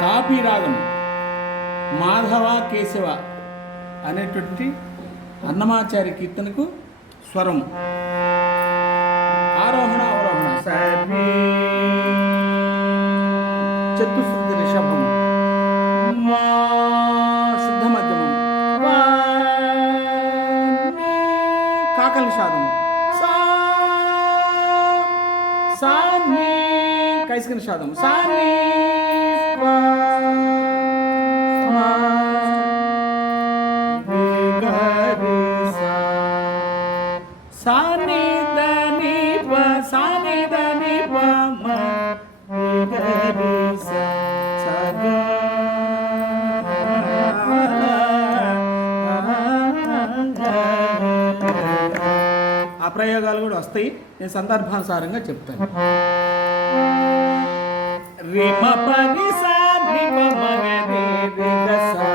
Copy రాగం మాధవ కేశవ అనేటువంటి అన్నమాచారి కీర్తనకు స్వరం ఆరోహణ అవరోహణ. చతుశ్రుతి రిషభం శుద్ధ మధ్యమం కాకల నిషాదం కైసిక నిషాదం సాన్ని ప్రయోగాలు కూడా వస్తాయి. నేను సందర్భానుసారంగా చెప్తాను. రిమ పని సా రిమ సా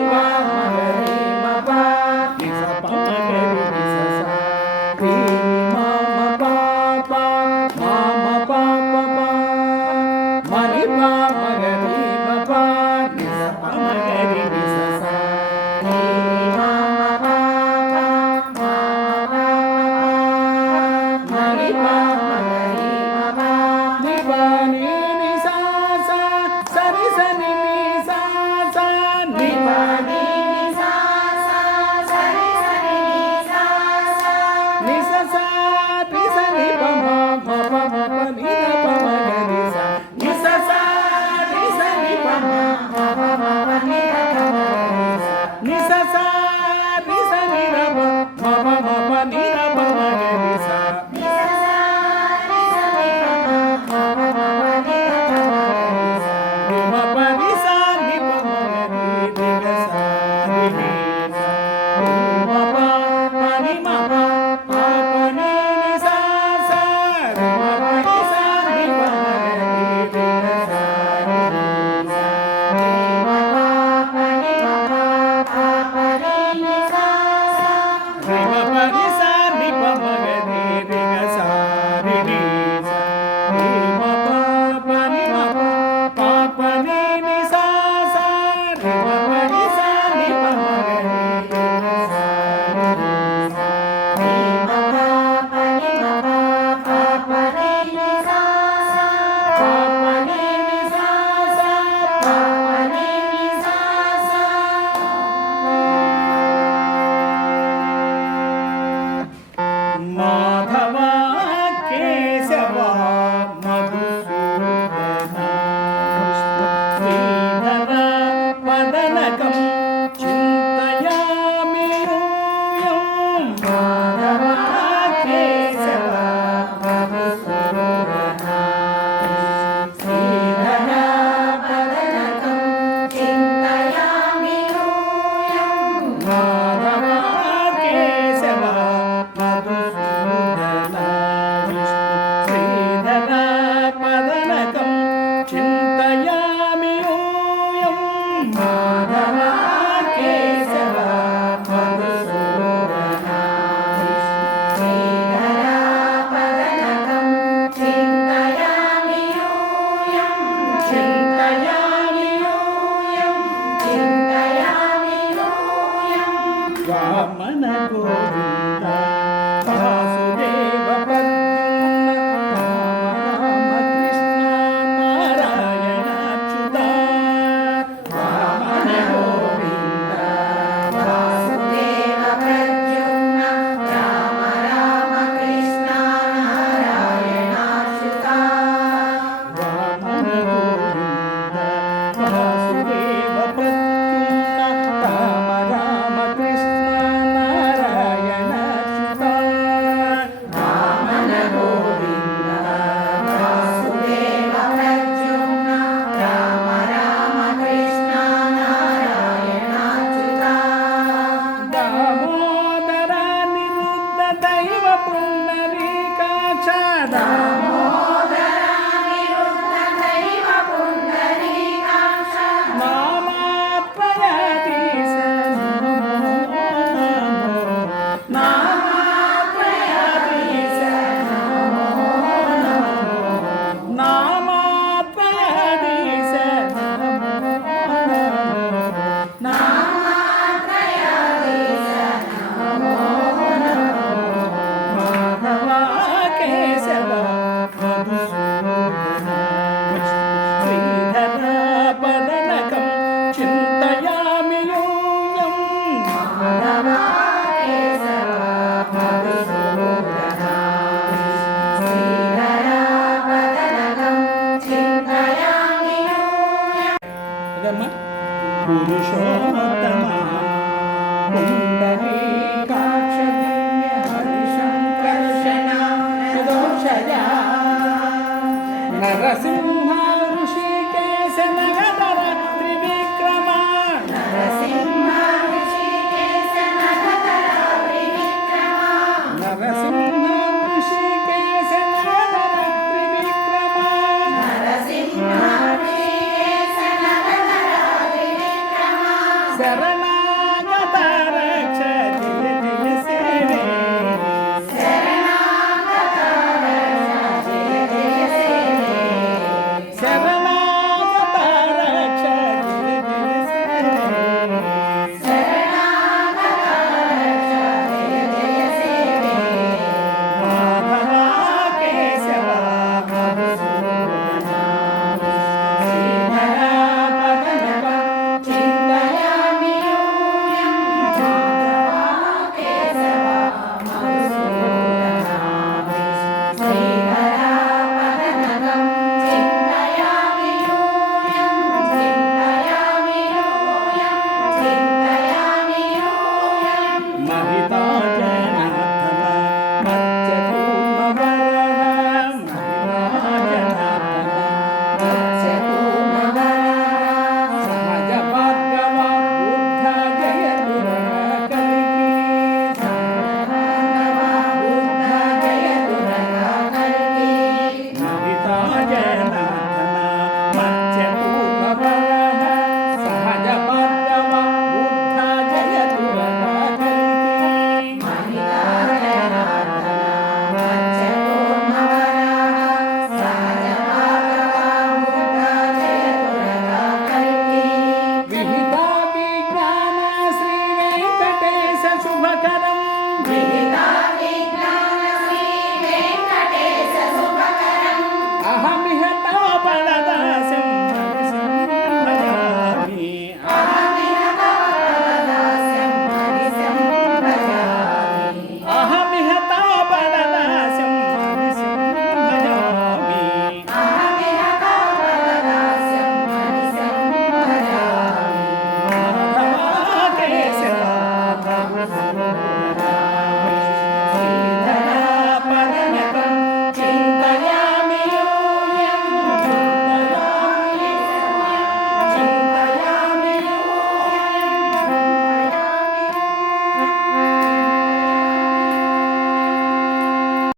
Mother. drop my neck over. Brasil.